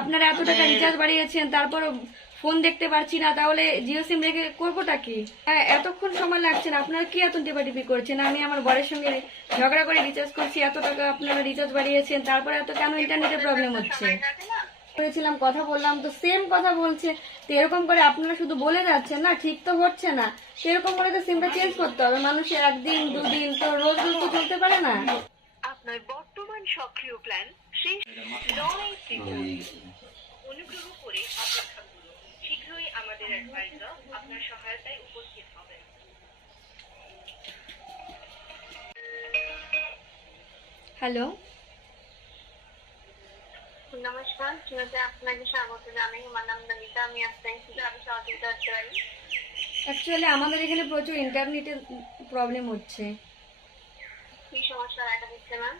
আপনারা এত টাকা রিচার্জ বাড়িয়েছেন, তারপর ফোন দেখতে পারছি না, তাহলে জিও সিম রেখে করবোটা কি? হ্যাঁ, এতক্ষণ সময় লাগছে না, আপনারা কি এত টিপাটিপি করছেন? আমি আমার বরের সঙ্গে ঝগড়া করে রিচার্জ করছি, এত টাকা আপনারা রিচার্জ বাড়িয়েছেন, তারপরে এত কেন ইন্টারনেটের প্রবলেম হচ্ছে? করেছিলাম, কথা বললাম, তো সেম কথা বলছে। তো এরকম করে আপনারা শুধু বলে যাচ্ছেন না, ঠিক তো হচ্ছে না। তো এরকম করে তো সিমটা চেঞ্জ করতে হবে। মানুষের একদিন দুদিন তো রোজ রোজ তো চলতে পারে না। আপনার বর্তমান সক্রিয় প্ল্যান শেষ নয় সেকেন্ড। অনুগ্রহ করে অপেক্ষা করুন। শীঘ্রই আমাদের অ্যাডভাইজার আপনার সহায়তায় উপস্থিত হবেন। হ্যালো, নমস্কার, শুরুতে আপনাকে স্বাগত জানাই। আমার নাম নমিতা, আমি আপনাকে কিভাবে সহযোগিতা করতে পারি? অ্যাকচুয়ালি আমাদের এখানে প্রচুর ইন্টারনেটের প্রবলেম হচ্ছে। কি সমস্যা দেখা দিচ্ছে ম্যাম?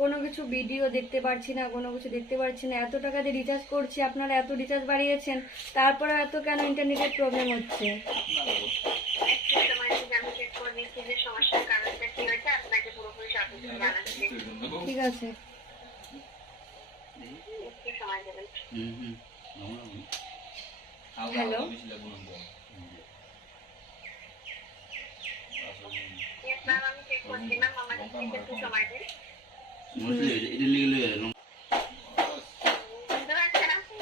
কোনো কিছু ভিডিও দেখতে পারছি না, কোনো কিছু দেখতে পারছি না। এত টাকা দিয়ে রিচার্জ করছি, আপনারা এত রিচার্জ বাড়িয়েছেন, তারপরে এত কেন ইন্টারনেটের প্রবলেম হচ্ছে? আমি চেক করে দিচ্ছি যে সমস্যার কারণটা কি হয়েছে, আপনাকে পুরোপুরি সঠিক জানাচ্ছি। ঠিক আছে, একটু সময় দেবেন। হ্যালো, Yes, ma'am, আমি চেক করছি ম্যাম, আমাকে একটু সময় দিন। বুঝতে পারছেন আপনি?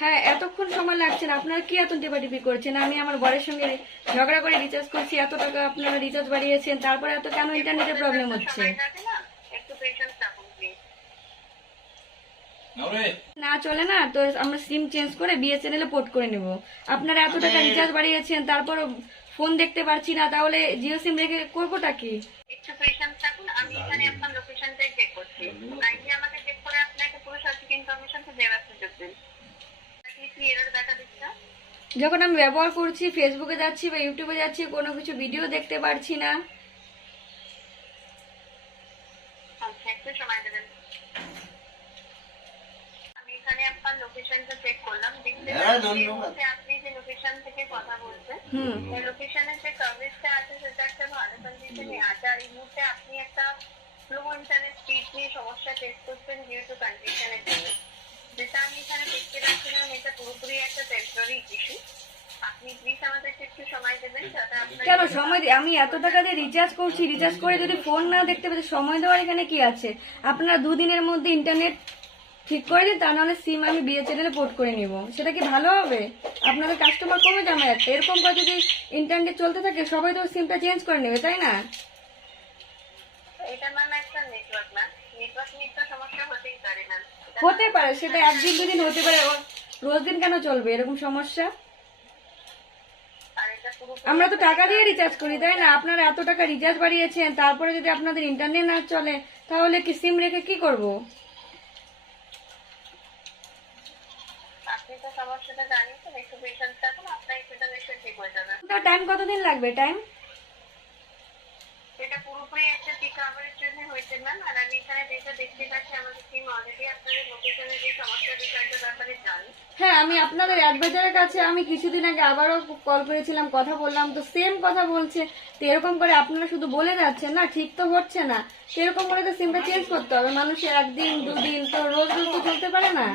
হ্যাঁ, এতক্ষণ সময় লাগছে না, আপনারা কি এত টিপাটিপি করছেন? আমি আমার বরের সঙ্গে ঝগড়া করে রিচার্জ করছি, এত টাকা আপনারা রিচার্জ বাড়িয়েছেন, তারপরে এত কেন ইন্টারনেটের প্রবলেম হচ্ছে? একটু পেশেন্স রাখুন প্লিজ। না চলে না তো আমরা সিম চেঞ্জ করে বিএসএনএল এ পোর্ট করে নেব। আপনারা এত টাকা রিচার্জ বাড়িয়েছেন, তারপর ফোন দেখতে পারছি না, তাহলে জিও সিম রেখে করবোটা কি? একটু পেশেন্স রাখুন, আমি এখানে আপনার লোকেশনটাই চেক করছি। কাইন্ডলি আমাকে চেক করে আপনাকে পুরো সঠিক ইনফরমেশনটা দেওয়ার সুযোগ দিন। কি এরর দেখা দিচ্ছে? যখন আমি ব্যবহার করছি, ফেসবুকে যাচ্ছি বা ইউটিউবে যাচ্ছি, কোনো কিছু ভিডিও দেখতে পারছি না। আচ্ছা, একটু সময় দেবেন। আমি এখানে আপনার লোকেশনটা চেক করলাম, দেখতে পাচ্ছি আপনি যে লোকেশন থেকে কথা বলছেন, এই লোকেশনের যে কভারেজটা আছে সেটা একটা ভালো কন্ডিশনে আছে। আর এই মুহূর্তে আপনি একটা স্লো ইন্টারনেট স্পিড নিয়ে সমস্যা ফেস করছেন যেহেতু কন্ডিশনের জন্য, যেটা আমি এখানে দেখতে পাচ্ছিলাম। এটা পুরোপুরি একটা টেম্পোরারি ইস্যু। আপনি প্লিজ আমাদেরকে একটু সময় দেবেন যাতে আপনার কেন সময় আমি এত টাকা দিয়ে রিচার্জ করছি, রিচার্জ করে যদি ফোন না দেখতে পাচ্ছি, সময় দেওয়ার এখানে কি আছে? আপনারা দুদিনের মধ্যে ইন্টারনেট ঠিক করে দিন, তা নাহলে সিম আমি বিএসএনএল এ পোর্ট করে নিব। সেটা কি ভালো হবে? আপনাদের কাস্টমার কমে যাবে একটা। এরকম করে যদি ইন্টারনেট চলতে থাকে, সবাই তো সিমটা চেঞ্জ করে নেবে, তাই না? এটা ম্যাম একটা নেটওয়ার্ক না, নেটওয়ার্ক নিয়ে তো সমস্যা হতেই পারে ম্যাম। হতে পারে, সেটা একদিন দুদিন হতে পারে, রোজ দিন কেন চলবে এরকম সমস্যা? আর এটা পুরো আমরা তো টাকা দিয়ে রিচার্জ করি, তাই না? আপনারা এত টাকা রিচার্জ বাড়িয়েছেন, তারপরে যদি আপনাদের ইন্টারনেট না চলে, তাহলে কি সিম রেখে কি করব? আপনি তো সমস্যাটা জানিয়েছেন, একটু পেশেন্স রাখুন, আপনার সেটা নিশ্চয়ই ঠিক হয়ে যাবে। টাইম কতদিন লাগবে? টাইম এটা পুরোপুরি একটা পিক কভারের জন্য হয়েছে ম্যাম। আর আমি এখানে যেটা দেখতে পাচ্ছি আমাদের টিম অলরেডি আপনাদের লোকেশনে যে সমস্যার বিষয়টা ব্যাপারে জানি। হ্যাঁ, আমি আপনাদের অ্যাডভাইজারের কাছে আমি কিছুদিন আগে আবারও কল করেছিলাম, কথা বললাম, তো সেম কথা বলছে। তো এরকম করে আপনারা শুধু বলে যাচ্ছেন না, ঠিক তো হচ্ছে না। তো এরকম করে তো সিমটা চেঞ্জ করতে হবে। মানুষের একদিন দুদিন তো রোজ রোজ তো চলতে পারে না।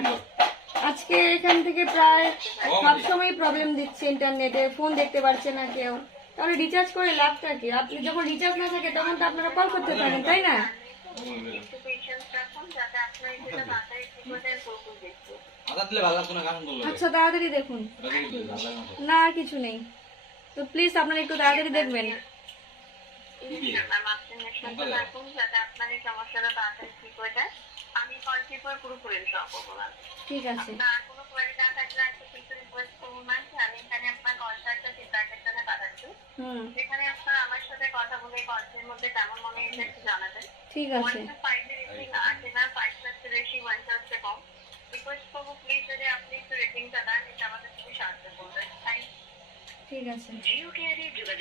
আজকে এখান থেকে প্রায় সবসময় প্রবলেম দিচ্ছে ইন্টারনেটে, ফোন দেখতে পারছে না কেউ। তাহলে রিচার্জ করে লাভটা কি? আপনি যখন রিচার্জ না থাকে তখন তো আপনারা কল করতে পারেন, তাই না? একটু পেশেন্স রাখুন যাতে আপনার সেটা তাড়াতাড়ি ঠিক হয়ে যায়, পুরোপুরি দেখুন। আচ্ছা, তাড়াতাড়ি দেখুন। না, আর কিছু নেই। তো প্লিজ আপনারা একটু তাড়াতাড়ি দেখবেন। ম্যাম আপনি নিশ্চিন্ত থাকুন যাতে আপনার এই সমস্যাটা তাড়াতাড়ি ঠিক হয়ে যায়। আমি কন্টিনিউ করে পুরোপুরি সব করবো ম্যাম। ঠিক আছে, আপনার কোনো কোয়ারি না থাকলে একটা কিছু রিকোয়েস্ট করুন ম্যাম, আমি এখানে আপনার কলটা একটা ফিডব্যাকের জন্য পাঠাচ্ছি, যেখানে আপনার আমার সাথে কথা বলে কলটির মধ্যে কেমন মনে হয়েছে একটু জানাবেন। ঠিক আছে। 1 to 5 এর রেটিং আছে না, 5 এর বেশি, 1 হচ্ছে কম। রিকোয়েস্ট করবো প্লিজ যদি আপনি একটু রেটিংটা দেন, এটা আমাদের খুবই সাহায্য করবে। থ্যাংক ঠিক আছে। ইউ।